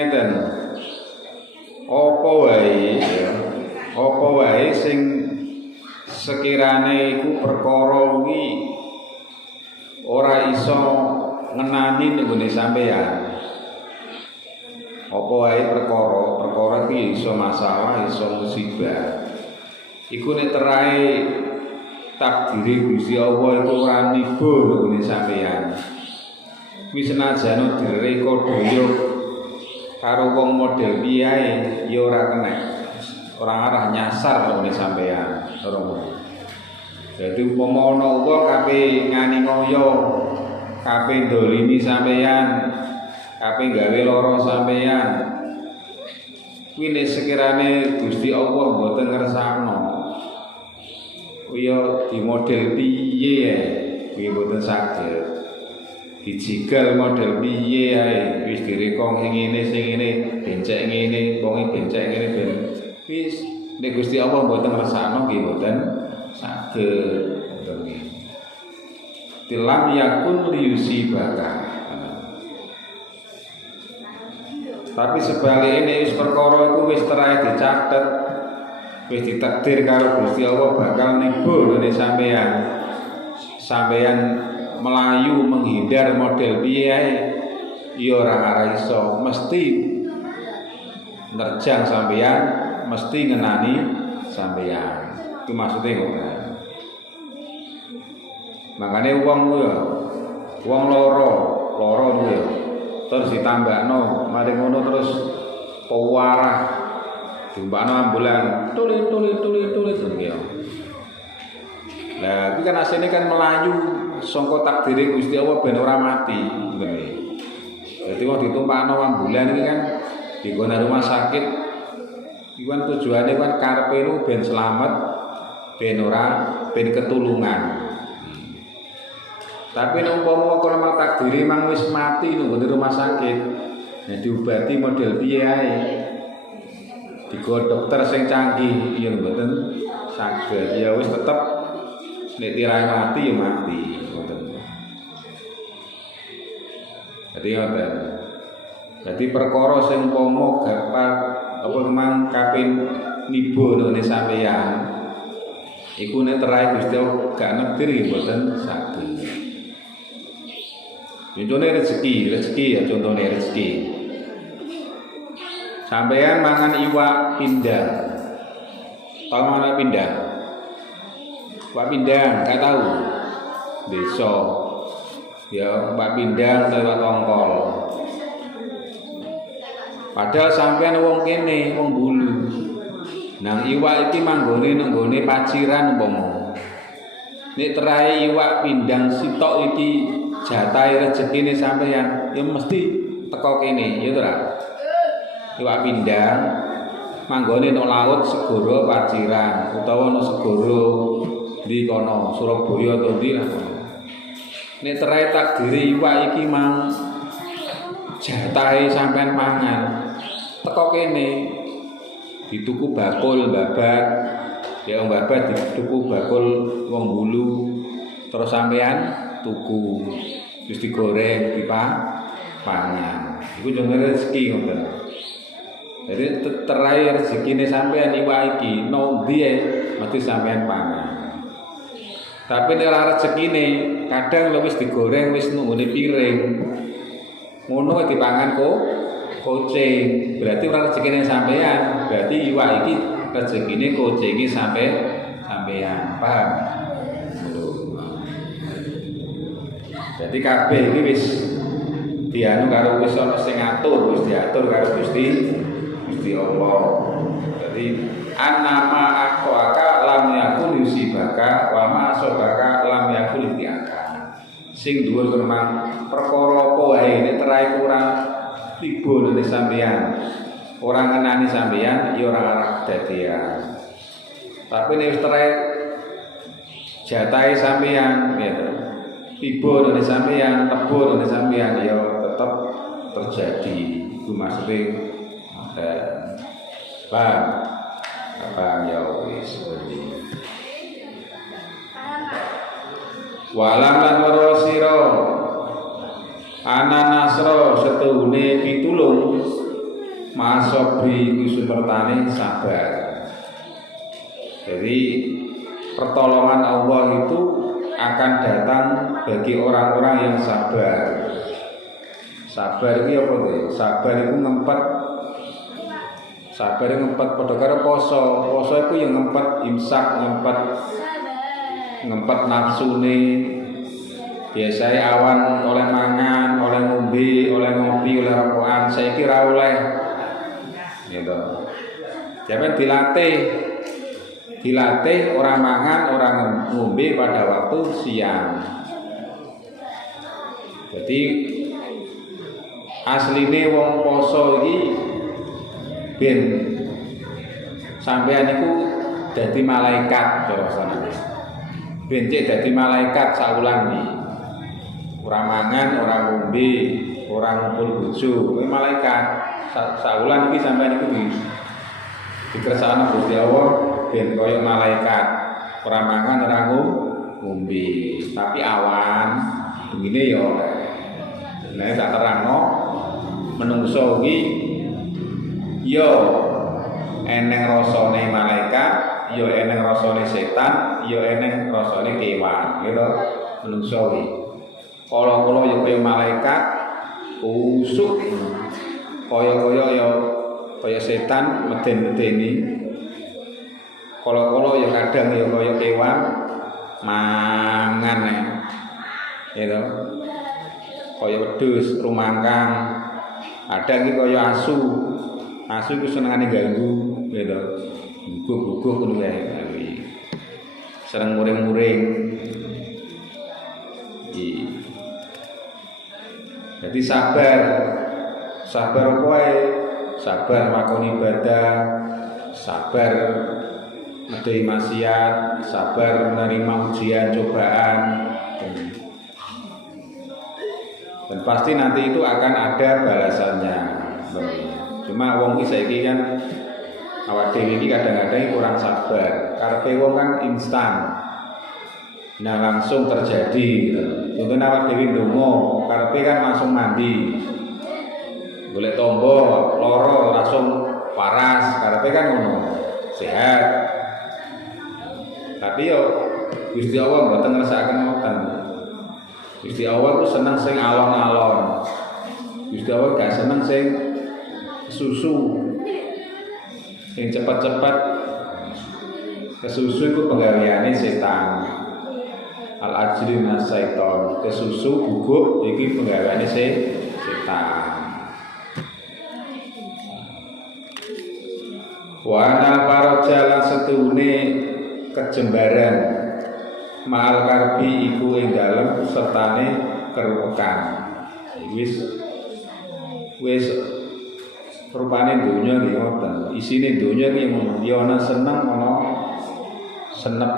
Ngeten. Apa wae sing sekirane iku perkara iki ora iso ngenani ning gone sampeyan. Apa wae perkara iki iso masalah, iso musibah. Iku nek terae takdire Gusti Allah iku ora nibo ning gone sampeyan. Wis senajan direka daya karo wong model piye ya ora kena. Ora arah nyasar ning sampeyan, ora. Dadi umpama ana wong kabeh ngani ngoyo, kabeh ndolimi sampeyan, kabeh gawe lara sampeyan. Kuwi nek sekirane Gusti Allah mboten ngersakno. Kuwi di model piye ae, kuwi mboten saged. Dijigal model piye ae, wis direkong sing ngene, bencek ngene, wong bencek ngene ben. Wis nek Gusti Allah mboten ngersakno nggih mboten saged. Tilam yakun liyusibaka. Tapi sebaliknya wis perkara iku wis terae dicatet, wis ditakdir karo Gusti Allah bakal nibo ning sampeyan. Sampeyan melayu menghindar model piye ae ya ora iso, mesti nerjang sampeyan, mesti ngenani sampeyan. Itu maksudnya ngono. Makane wong loro ku ya terus ditambahno, mari ngono terus pewarah diombakno ambulan tuli ya. Lah iki kan asline kan melayu sangka takdire Gusti Allah ben ora mati ngene. Dadi wong ditumpakno ambulan iki kan di rumah sakit iki kan tujuane kan karepe lu ben selamat, ben ketulungan. Tapi nek umpama kalau takdire mang wis mati nunggu di rumah sakit, ya diobati model piye ae. Digo dokter sing canggih ya mboten saged. Ya wis tetep nek tirahe mati ya mati, ngoten. Dadi ngoten. Dadi perkara sing umpama gampang apa memang kapin nibo nek sampeyan iku nek terahe Gusti Allah gak nektir ya mboten saged. Contohnya rezeki ya, contohnya rezeki. Sampeyan mangan iwak pindang. Tahu mana pindang? Iwak pindang, gak tahu. Desa. Ya, iwak pindang lewat tongkol. Padahal sampeyan wong kene, wong Bulu. Nang iwak iki manggone nang gone paciran umpama. Nek terahe iwak pindang sitok iki jatahe rezekine sampeyan ya mesti teko kene ya ora. Iwak pindang manggone nang laut segara paciran utawa nang segara ndi kono Surabaya to ndi lah. Nek terahe takdire iwak iki mang jatahe sampeyan mangan teko kene dituku bakul babat ya wong babat dituku bakul wong Bulu terus sampeyan tuku terus digoreng pangan. Iku jenenge rezeki ngoten. Jadi terakhir rezekine sampean iwak iki nombi mesti sampean pangan. Tapi nek ora rezekine kadang wis digoreng wis nunggone piring. Ngono dipangan kucing. Berarti ora rezekine sampean, berarti iwak iki rezekine kucing iki sampean. Paham? Jadi kabeh iki wis dianu karo wis ana sing ngatur, wis diatur karo Gusti Allah. Jadi annama aqwaka lam yakun yusibaka wa ma asabaka lam yakun tiaka. Sing dhuwur memang perkara apa wae nek terahe kurang tiba nek sampeyan. Ora ngenani sampeyan ya ora arah dadian. Tapi nek terahe jatahe sampeyan gitu. Tiba dari sampeyan, tebur dari sampeyan ya tetap terjadi. Itu maksudnya Paham ya wis. Walam lan warasira ana nasra setuhune pitulung Masobri iku sumertane sabar. Jadi pertolongan Allah itu akan datang bagi orang-orang yang sabar. Sabar itu apa sih? Sabar itu ngempet. Sabar itu ngempet padha karo poso. Poso itu yang ngempet imsak, ngempet nafsune. Biasanya awan oleh mangan, oleh ngombe, oleh ngopi, oleh rokokan, saiki ra oleh. Gitu. Jangan dilatih orang mangan, orang ngombe pada waktu siang. Jadi asline wong poso iki ben sampean iku dadi malaikat cara sana. Ben cek dadi malaikat saulang iki. Ora mangan, ora ngombe, ora ngumpul bojo, kuwi malaikat. Saulan iki sampean iku dikersakno Gusti Allah ben kaya malaikat. Ora mangan, ora ngombe, tapi awan begini ya. Nek tak terangno menungso iki ya eneng rasane malaikat, ya eneng rasane setan, ya eneng rasane kewan, gitu. Menungso iki kala-kala ya kaya malaikat, usuk kaya-kaya ya kaya setan meden-medeni. Kala-kala ya kadang ya kaya kewan mangan gitu. Kaya wedhus rumangkang. Kadang iki kaya asu. Asu iku senengane ganggu gitu. Guguk-guguk ngono wae. Seneng muring-muring. Jadi sabar kowe, sabar makoni ibadah, sabar ngedoi maksiat, sabar menerima ujian cobaan, dan pasti nanti itu akan ada balasannya. Cuma wong iki saiki kan awak dhewe iki kadang-kadang kurang sabar. Karepe wong kan instan. Nah langsung terjadi gitu. Contohnya awak dhewe ndonga, karepe kan langsung mandi. Golek tombo, loro langsung waras, karepe kan ngono. Sehat. Tapi yo Gusti Allah mboten ngersakaken ngoten. Gusti Allah ku seneng sing alon-alon. Gusti Allah gak seneng sing susu. Sing cepet-cepet kesusu iku penggaweane setan. Al-ajri minas syaiton, kesusu bubuk iki penggaweane setan. Wa ana paraja lan setune kejembaran ma'al karbi iku ing dalem sertane keruwekan. Wis rupane donya iki ngoten. Isine donya iki ya ana seneng ana senep,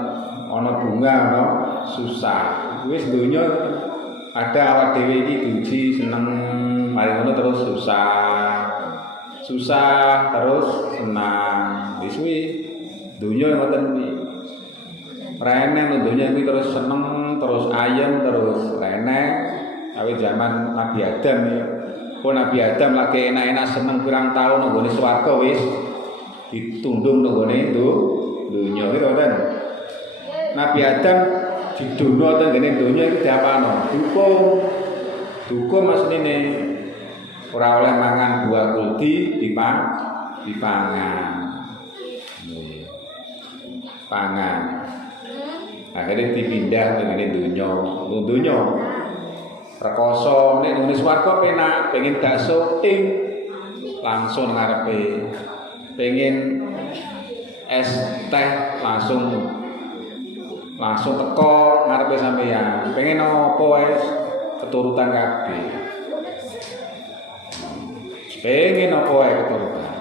ana bunga ana susah. Wis donya ada awak dhewe iki diuji seneng, mari ngono terus susah terus senang. Wis kuwi donya ngoten iki. Rene donya iki terus seneng, terus ayem, terus rene. Awit zaman Nabi Adam ya. Kok Nabi Adam lagi enak-enak seneng pirang tahun nggone swarga wis ditundung nggone donya iki ngoten. Nabi Adam didono teng ngene donya iki diapano? Dukung maksudine ora oleh mangan buah kuldi dipangan. Pangan. Akhirnya dipindah ke ngene donya. Rekoso nek nang swarga penak, pengen bakso langsung ngarepe. Pengen es teh langsung teko ngarepe sampeyan. Pengen apa wae keturutan kabeh. Pengen apa wae keturutan.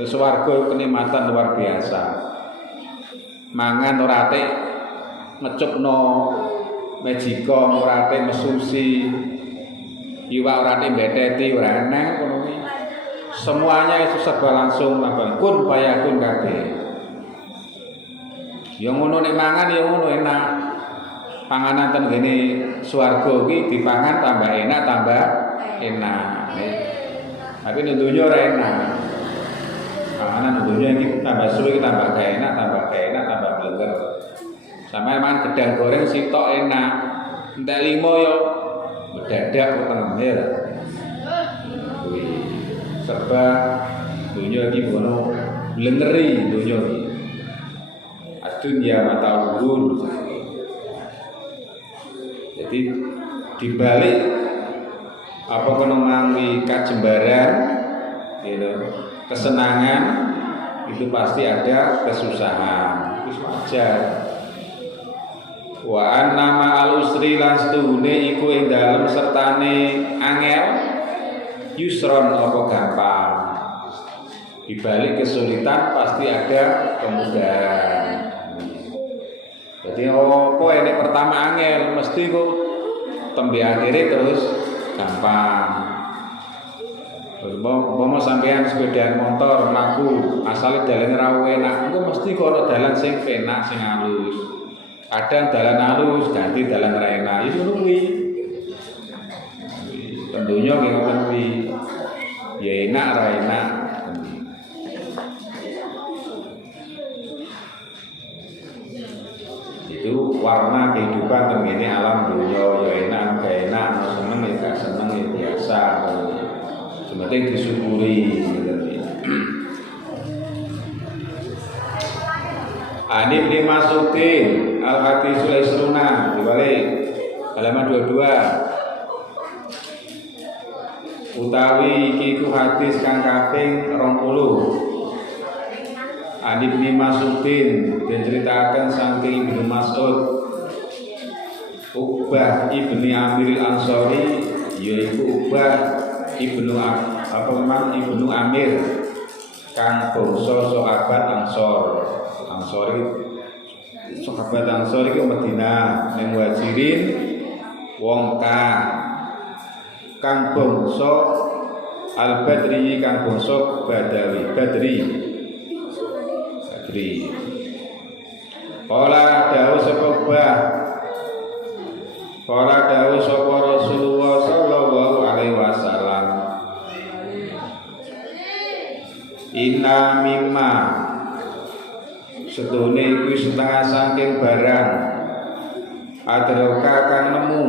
Nek swarga kenikmatan luar biasa. Mangan ora ate ngecupno mejiko ora ate mesusi. Iwak ora ate mbeteti ora enak ngono kuwi. Semuanya itu serba langsung nabang kun payakun kabeh. Ya ngono nek mangan ya ngono enak. Panganan ten ngene swarga iki dipangan tambah enak tambah enak. Tapi nuduhnya ora enak. Panganan nuduhnya ini tambah suwe tambah gak enak, tambah blenger. Sampai makan gedang goreng sitok enak. Entek limo yo mendadak ketengene ya. Serba dunia iki bono blengeri dunia iki. Adunya mata ulun. Jadi dibalik apa kena mangi kajembaran gitu, kesenangan itu pasti ada kesusahan, itu wajar. Wa anna ma'al usri lan sedune iku ing dalem sertane angel yusron apa gampang. Di balik kesulitan pasti ada kemudahan. Jadi apa ini pertama angel mesti kok tembe akhirnya terus gampang. Mau sampean sepeda motor mlaku asale dalane ra enak, engko mesti kok ana dalan sing penak sing halus. Kadang dalan halus ganti dalan ra enak, itu kuwi. Tentunya nggih ngoten kuwi. Ya enak ra enak. Itu warna kehidupan tengene alam dunia, ya enak gak enak, seneng ya gak seneng ya biasa. Sementing disyukuri. Ani bin Mas'udin Al-Hadisul Isruna dibalik halaman 22. Utawi iki ku hadis kang kaping 20. Ani bin Mas'udin diceritakan saking Ibnu Mas'ud Uqbah ibni Amir Ansori, yaitu Uqbah ibnu Ibnu Amir kang bangsa sahabat Ansor. Sahabat Ansor iki Madinah, ning Muhajirin wong kang bangsa Al-Badri kang bangsa Badri. Kala dawuh sapa Rasulullah sallallahu alaihi wasallam, inna mimma sedune iku setengah saking barang adraka kang nemu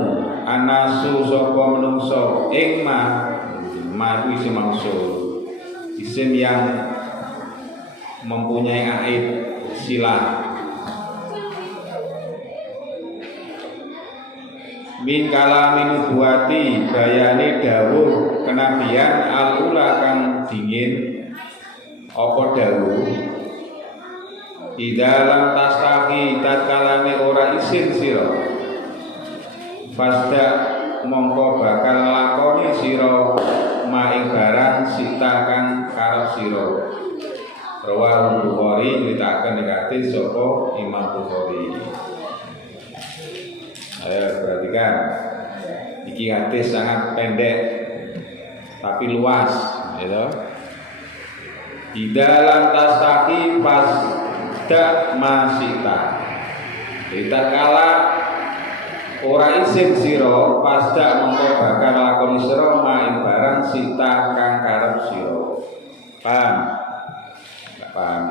anasu sapa menungso ing ma iku isim maksud, isim yang mempunyai aid silah. Min kalamin nubuwati bayane dawuh kenabian al-ula kang dingin apa dawuh idalam tastahi tatkalane ora isin sira fasda mongko bakal lakoni sira maing barang sita kang karep sira. Rawahul Bukhari nyeritakan negatif sapa Imam Bukhari. Ayo perhatikan, iki hadis sangat pendek tapi luas, gitu. Di dalam tasaki pas dak masita. Kita kala ora isin sira pas dak mongko bakal lakoni sira maing barang sita kang karep sira. Paham? Paham.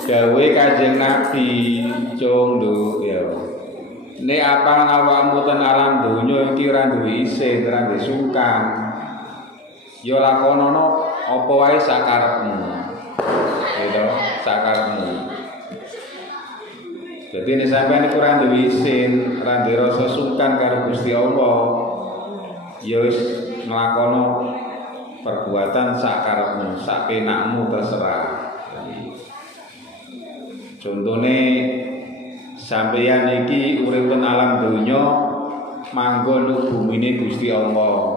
Dawe Kanjeng Nabi condho ya. Nek apa awakmu ten alam donya iki ora duwe isin, ora duwe sungkan. Ya lakonono apa wae sakarepmu. Gitu, sakarepmu. Jadi nek sampeyan iku ora duwe isin, ora duwe rasa sungkan karo Gusti Allah, ya wis nglakono perbuatan sakarepmu, sapenakmu terserah. Contone sampeyan iki urip ten alam donya manggon nang bumine Gusti Allah.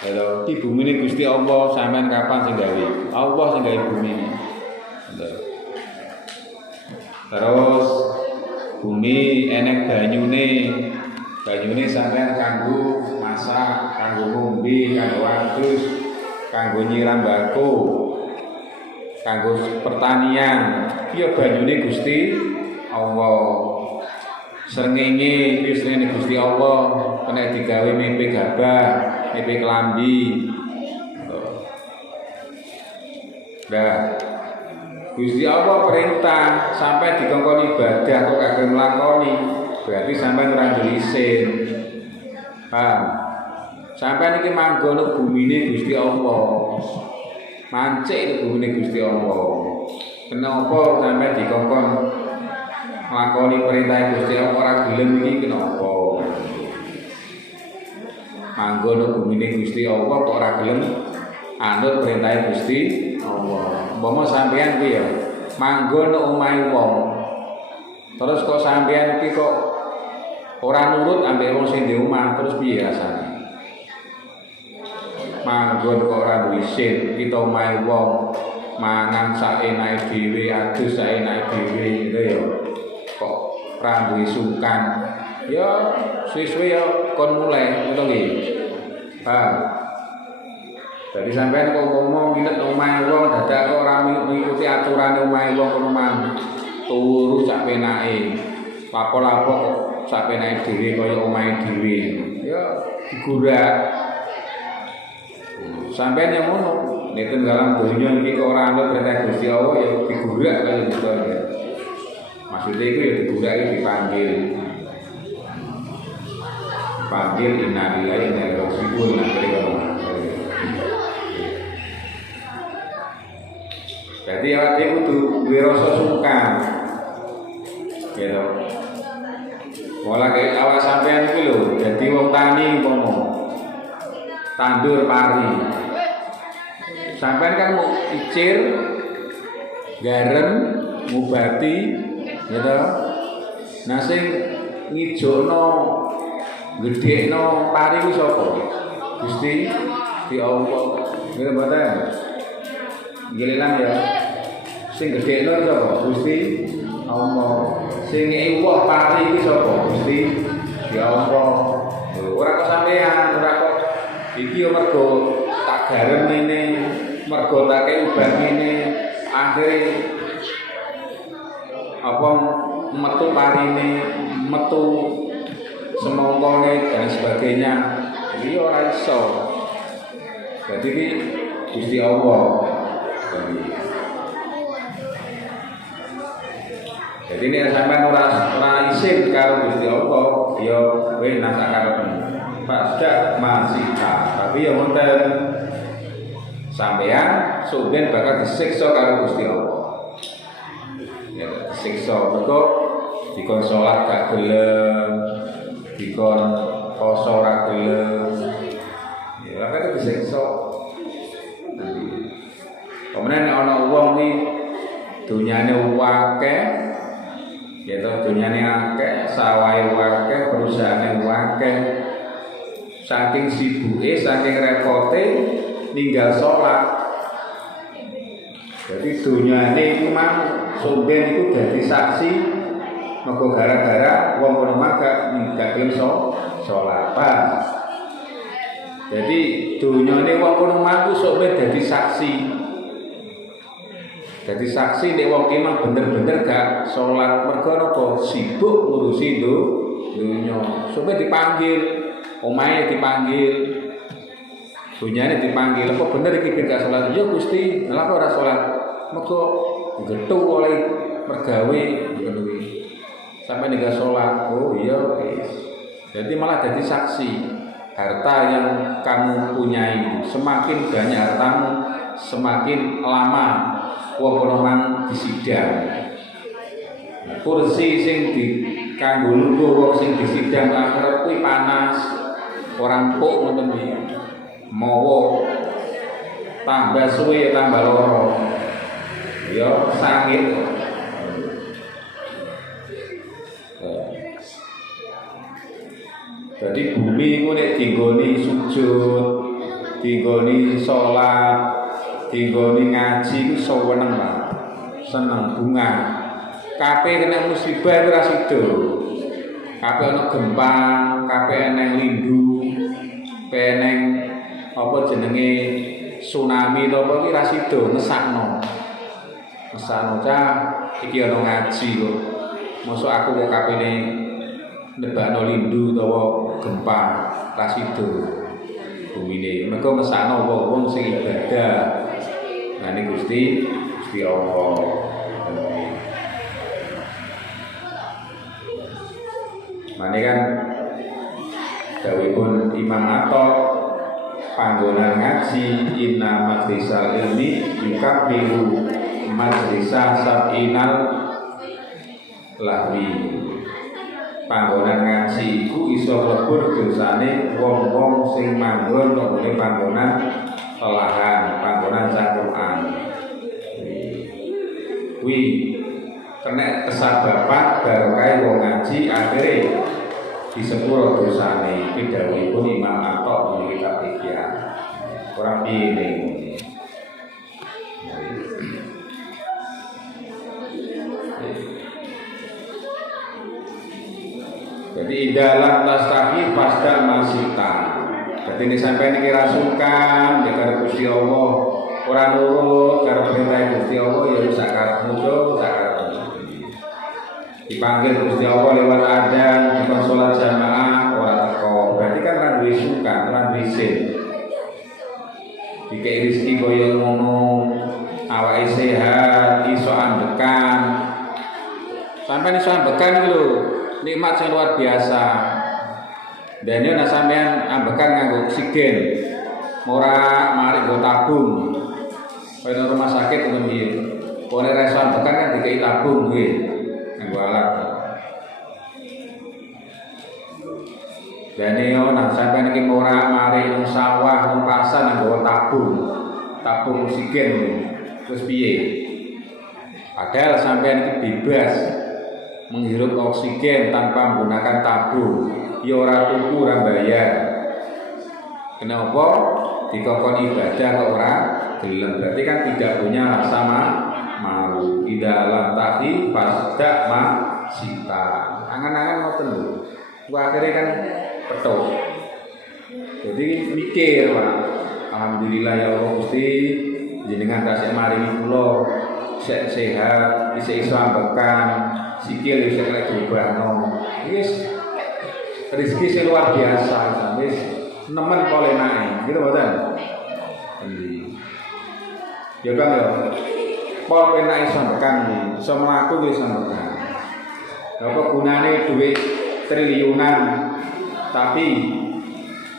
Lha iki bumine Gusti Allah sampeyan kapan sing gawe? Allah sing gawe bumi ini. Terus bumi enek banyune sampeyan kanggo masak, kanggo ngombe, kanggo adus, kanggo nyiram bako, kanggo pertanian, ya banyune Gusti Allah. Srengenge iki srengenge Gusti Allah, kena digawe mimpi gabah, nepe kelambi. Nah, Gusti Allah perintah sampai dikongkon ibadah kok kagak nglakoni, berarti sampai ora duwe isin. Sampai niki manggon nang bumine Gusti Allah. Mancik nang bumine Gusti Allah. Kenapa sampai dikongkon nglakoni perintah Gusti Allah ora gelem iki kenapa? Manggon nang bumine Gusti Allah kok ora gelem anut perintah Gusti Allah. Umpama sampeyan kuwi ya manggon nang omahe wong. Terus kok sampeyan iki kok ora nurut ambek wong sing di omah, terus piye rasane? Manggon kok ora duwe isin, kita omahe wong, mangan saenake dhewe, adus saenake dhewe gitu ya. Kok ora duwe sungkan. Ya suwe-suwe ya kon mulai ngono nggih. Jadi sampean kok ngomong nginep omahe wong dadak kok ora mengikuti aturane omahe wong kono mang. Turu sak penake. Lapo-lapo kok sak penake dhewe kaya omahe dhewe. Ya digurak. Sampeyan yang ngono, nek dalam donya iki kok ora anut perintah Gusti Allah ya digurak kaya gitu ya. Maksudnya itu ya digurak iki dipanggil. Panggil innalillahi wa inna ilaihi raji'un. Jadi awake kudu duwe rasa sungkan. Gitu. Pola kayak awak sampean iki lho, dadi wong tani umpama. Tandur pari. Sampean kan mau icir, garam, ngobati, gitu. Nah sing ngijokno, gedhekno pari ku sapa? Gusti Allah. Gitu mboten? Giliran ya. Sing gedhekno sapa? Gusti Allah. Sing iwah pari iki sapa? Gusti Allah. Ora kok sampean, ora kok iki yo mergo tak garem ngene, mergo tak kei uban ngene, akhire apa metu parine, metu semongkone dan sebagainya. Iki ora iso. Jadi iki Gusti Allah. Jadi ini sampai ora isin karo Gusti Allah, ya kowe nasak karepmu. Pasca masih tapi yang wonten sampeyan sugen bakal disiksa karo Gusti Allah. Ya disiksa mergo dikon salat gak gelem, dikon poso ora gelem. Ya bakal disiksa. Kemudian ana wong iki dunyane akeh, ya to dunyane akeh, sawahe akeh, perusahaane akeh. Saking sibuke, saking repote ninggal sholat. Jadi dunyane iku mang sumben iku dadi saksi mergo gara-gara wong kono gak gelem sholat. Jadi dunyane wong kono mang sumben dadi saksi. Jadi saksi nek wong ki mang bener-bener gak sholat mergo napa sibuk ngurusi dunya. Sumben dipanggil omahe dipanggil, dunyane dipanggil, apa bener iki gak salat? Ya Gusti, lha kok ora salat? Mergo gethu oleh mergawe ngono kuwi. Sampai nek salat, oh iya wis. Jadi malah jadi saksi. Harta yang kamu punyai, semakin banyak hartamu, semakin lama wong kono mang disidang. Kursi sing dikanggo lungguh wong sing disidang akhirat kuwi panas. Orang empuk ngoten iki. Mawa tambah suwe tambah loro. Ya sangit. Jadi bumi iku nek dinggoni sujud, dinggoni salat, dinggoni ngaji iku seneng lah. Seneng bunga. Kabeh kena musibah iku ra sida. Kabeh ana gempa, kabeh eneng lindu, peneng apa jenenge tsunami to apa iki ra sida ngesakno. Ngesakno cah iki ana ngaji kok. Mosok aku kok kapene nebakno lindu utawa gempa ra sida. bumine. Mergo mesakno wong-wong sing ibadah. Nah ini Gusti Allah. Mane kan dawuhipun Imam Atha panggonan ngaji inna majlisal ilmi yukabbiru majlisa sab'inal lahwi. Panggonan ngaji iku iso lebur dosane wong-wong sing manggon nang panggonan olahan, panggonan Al-Qur'an. Kuwi kena kesababan barokah wong ngaji akhire disepuro dosane. Iki dawuhipun Imam Atha di kitab Ihya. Ora piye. Jadi dalam tastahi pasda masita. Jadi ini sampai ini rasukan karo Gusti Allah, ora nurut karo perintah Gusti Allah ya rusak karepmu, dipanggil Gusti Allah lewat adzan, dikon salat jamaah ora teko. Berarti kan ra duwe sukan, ra duwe isin. Dikek rezeki kaya ngono, awake sehat, iso ambekan. Sampai iso ambekan lho. Nikmat yang luar biasa. Dan ini nak sampean ambekan nganggo oksigen. Ora mari nggo tabung. Kaya rumah sakit ngono piye. Pone reso ambekan kan dikei tabung kuwi. Nganggo alat. Dan ini nak sampean iki ora mari nang sawah nang pasar nganggo tabung. Tabung oksigen. Terus piye? Padahal sampean iki bebas menghirup oksigen tanpa menggunakan tabung, ya ora tuku ora bayar. Kenapa? Dikokon ibadah kok ora gelem. Berarti kan tidak punya rasa malu. Idalam tadi pasdak sita. Angan-angan ngoten lho. Akhirnya kan petuk. Jadi mikir, Pak. Alhamdulillah ya Allah Gusti, jenengan kasih maringi kula sehat, bisa iso ambekan, sikil bisa kena diubahno. Wis rezeki sing luar biasa, wis nemen polenake, gitu mboten? Ya Bang ya. Pol penake iso ambekan iki, iso mlaku wis ambekan. Apa gunane duit triliunan tapi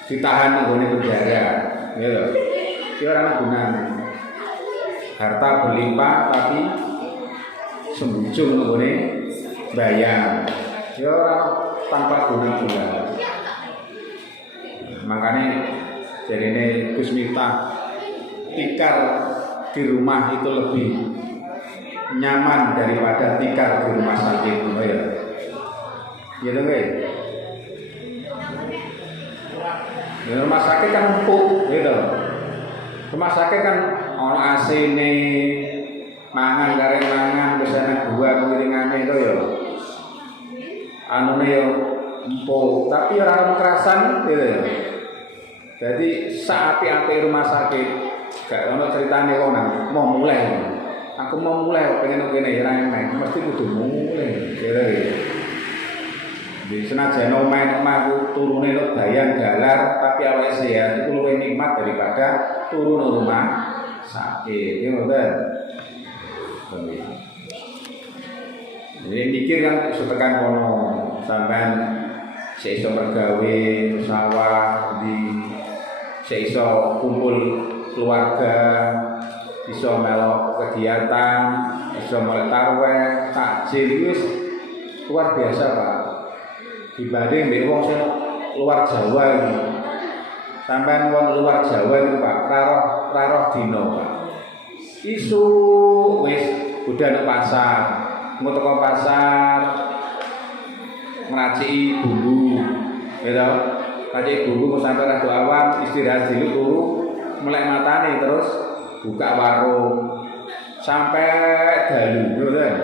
ditahan nggone negara, gitu. Ki ora ana gunane. Harta berlimpah tapi sembujung nggone bayar. Ya ora tanpa guna-guna. Makanya jarine Gus Miftah tikar di rumah itu lebih nyaman daripada tikar di rumah sakit, ya. Gitu nggih. Di rumah sakit kan empuk, gitu. Rumah sakit kan ono AC-ne, mangan karek mangan wis ana gua ngiringane itu ya. Anune yo empuk, tapi ora ono kerasan gitu ya. Jadi sapi-api rumah sakit gak ono ceritane kok nang mau mulai. Aku mau mulai pengen kene ora enak, mesti kudu mulai. Gitu ya. Di senajan omah-omahku turune nek dayan galar tapi awake sehat itu luwih nikmat daripada turun rumah sakit. Ya bener. Jadi mikir kan iso tekan kono sampean seiso mergawe sawah di seiso kumpul keluarga, iso melok kegiatan, iso melok tarweh, takjil wis luar biasa, Pak. Dibanding mbek wong sing luar Jawa iki. Sampeyan wong luar Jawa iki Pak, raroh dina, Pak. Isu wis budal nang pasar, engko teko pasar ngraciki bumbu. Ya tadi bumbu sampai rada awan, istirahat dulu turu, melek matane terus buka warung sampai dalu, yo kan.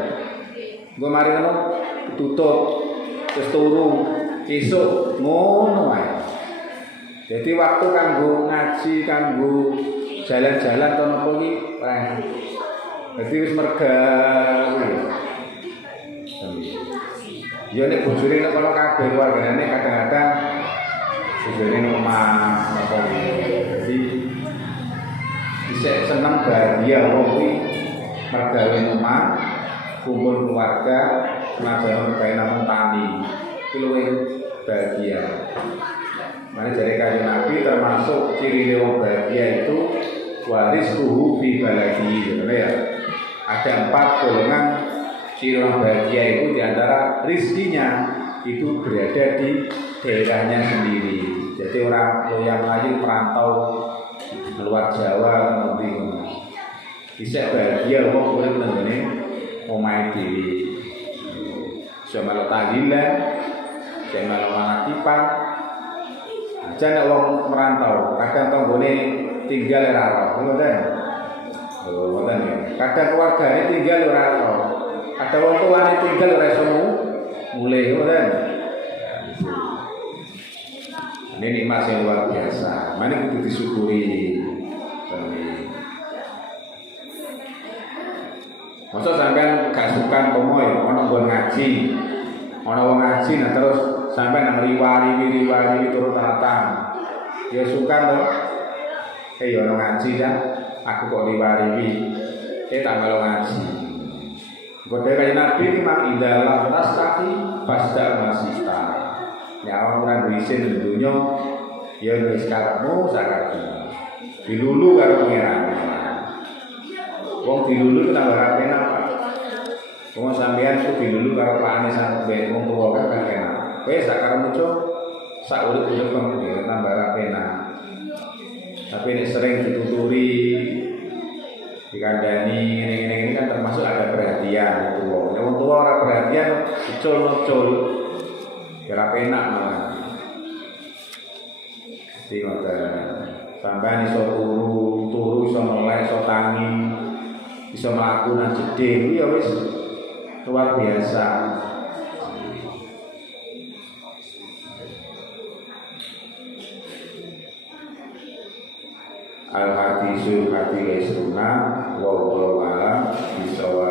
Engko mari ngono tutup terus turu esuk ngono wae. Jadi waktu kanggo ngaji, kanggo jalan-jalan to napa iki ora. Dadi wis merga kuwi. Ya nek bojone nek kono kabeh keluargane kadang-kadang sebenarnya omah apa jadi bisa senang bahagia wong kuwi mergawe omah kumpul keluarga senajan mergawe namung tani itu luwih bahagia. Mane dari Kanjeng Nabi termasuk ciri wong bahagia itu wariskuhu fi baladi gitu ya. Ada 4 golongan ciri orang bahagia itu diantara rizkinya itu berada di daerahnya sendiri. Jadi orang yang lain merantau keluar Jawa nanti bisa bahagia wong boleh menggone omahe dhewe. Bisa melu tahlilan, bisa melu mangakipan. Aja nek wong merantau, kadang tanggane tinggal ora ora, ngoten. Oh, ngoten ya. Kadang keluargane tinggal ora ora. Ada wong tuane tinggal ora iso mulai, ngoten. Ini nikmat yang luar biasa. Mana kudu disyukuri. Masa sampean gak sukan komoy, ana nggon ngaji. Ana wong ngaji nah terus sampean nang riwari turut tatang. Ya sukan to. Ya ana ngaji kan. Aku kok riwari tak melu ngaji. Godhe kaya Nabi memang indalah tasqi fasda masista. Ya orang ora isin dunya ya wis karepmu sakake. Dilulu karo pangeran. Wong dilulu kena ora penak, Pak. Wong sampean ku dilulu karo pakane sampe wong tuwa kan gak enak. Kowe sak karepmu cuk sak urip-urip kang tambah ora penak. Tapi nek sering dituturi dikandani ngene-ngene kan termasuk ada perhatian itu wong. Nek wong tuwa ora perhatian ucul-ucul ora penak malah. Jadi sampean iso turu iso melek iso tangi iso mlaku nang jeding ya wis luar biasa. Al-hadisul hadisul sunnah wa wallahu a'lam bisawab.